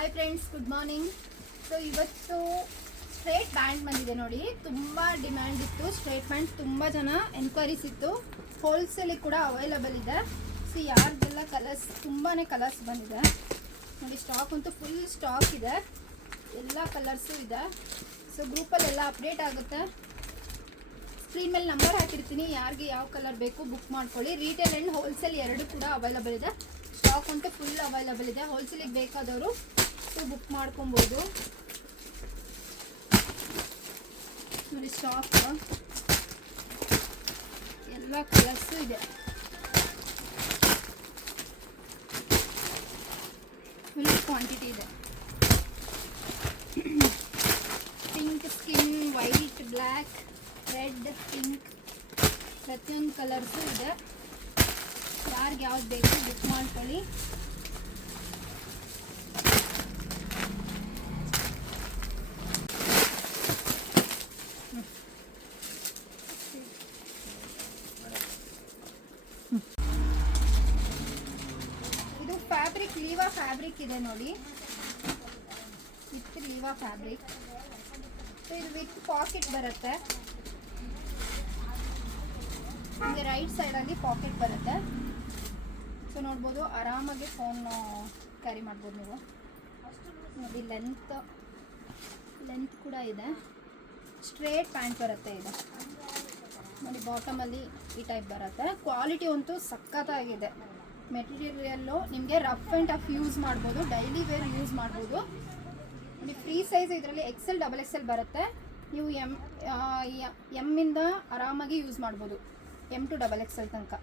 Hi friends, good morning. So ಇವತ್ತು straight band ಬಂದಿದೆ ನೋಡಿ. ತುಂಬ ಡಿಮ್ಯಾಂಡ್ ಇತ್ತು ಸ್ಟ್ರೇಟ್ ಬ್ಯಾಂಡ್, ತುಂಬ ಜನ ಎನ್ಕ್ವೈರೀಸ್ ಇತ್ತು. ಹೋಲ್ಸೇಲಿಗೆ ಕೂಡ ಅವೈಲಬಲ್ ಇದೆ. ಸೊ ಯಾರ್ದೆಲ್ಲ ಕಲರ್ಸ್, ತುಂಬಾ ಕಲರ್ಸ್ ಬಂದಿದೆ ನೋಡಿ. ಸ್ಟಾಕ್ ಅಂತೂ ಫುಲ್ ಸ್ಟಾಕ್ ಇದೆ, ಎಲ್ಲ ಕಲರ್ಸು ಇದೆ. ಸೊ ಗ್ರೂಪಲ್ಲೆಲ್ಲ ಅಪ್ಡೇಟ್ ಆಗುತ್ತೆ. ಸ್ಕ್ರೀನ್ ಮೇಲೆ ನಂಬರ್ ಹಾಕಿರ್ತೀನಿ, ಯಾರಿಗೆ ಯಾವ ಕಲರ್ ಬೇಕು ಬುಕ್ ಮಾಡ್ಕೊಳ್ಳಿ. ರೀಟೇಲ್ ಆ್ಯಂಡ್ ಹೋಲ್ಸೇಲ್ ಎರಡು ಕೂಡ ಅವೈಲಬಲ್ ಇದೆ. ಸ್ಟಾಕ್ ಅಂತೂ ಫುಲ್ ಅವೈಲಬಲ್ ಇದೆ. ಹೋಲ್ಸೇಲಿಗೆ ಬೇಕಾದವರು ಸೊ ಬುಕ್ ಮಾಡ್ಕೊಬೋದು ನೋಡಿ. ಸ್ಟಾಕ್ ಎಲ್ಲ ಕಲರ್ಸು ಇದೆ. ಫುಲ್ ಕ್ವಾಂಟಿಟಿ ಇದೆ. Pink skin, white, black, red, pink, ಪ್ರತಿಯೊಂದು ಕಲರ್ಸು ಇದೆ. ಯಾರಿಗೆ ಯಾವ್ದು ಬೇಕು ಬುಕ್ ಮಾಡ್ಕೊಳ್ಳಿ. ಇದು ಫ್ಯಾಬ್ರಿಕ್ ಲೀವಾ ಫ್ಯಾಬ್ರಿಕ್ ಇದೆ ನೋಡಿ, ವಿತ್ ಲೀವಾ ಫ್ಯಾಬ್ರಿಕ್. ಸೊ ಇದು ವಿತ್ ಪಾಕೆಟ್ ಬರುತ್ತೆ. ನಿಮಗೆ ರೈಟ್ ಸೈಡಲ್ಲಿ ಪಾಕೆಟ್ ಬರುತ್ತೆ. ಸೊ ನೋಡ್ಬೋದು, ಆರಾಮಾಗಿ ಫೋನ್ ಕ್ಯಾರಿ ಮಾಡ್ಬೋದು ನೀವು ನೋಡಿ. ಲೆಂತ್ ಕೂಡ ಇದೆ. ಸ್ಟ್ರೇಟ್ ಪ್ಯಾಂಟ್ ಬರುತ್ತೆ ಇದು ನೋಡಿ. ಬಾಟಮಲ್ಲಿ ಈ ಟೈಪ್ ಬರುತ್ತೆ. ಕ್ವಾಲಿಟಿ ಅಂತೂ ಸಖತ್ತಾಗಿದೆ. ಮೆಟೀರಿಯಲ್ಲು ನಿಮಗೆ ರಫ್ ಆ್ಯಂಡ್ ಟಫ್ ಯೂಸ್ ಮಾಡ್ಬೋದು, ಡೈಲಿ ವೇರ್ ಯೂಸ್ ಮಾಡ್ಬೋದು ನೋಡಿ. ಫ್ರೀ ಸೈಜ್ ಇದರಲ್ಲಿ XL, XXL ಬರುತ್ತೆ. ನೀವು ಎಮ್ಮಿಂದ ಆರಾಮಾಗಿ ಯೂಸ್ ಮಾಡ್ಬೋದು, M to XXL ತನಕ.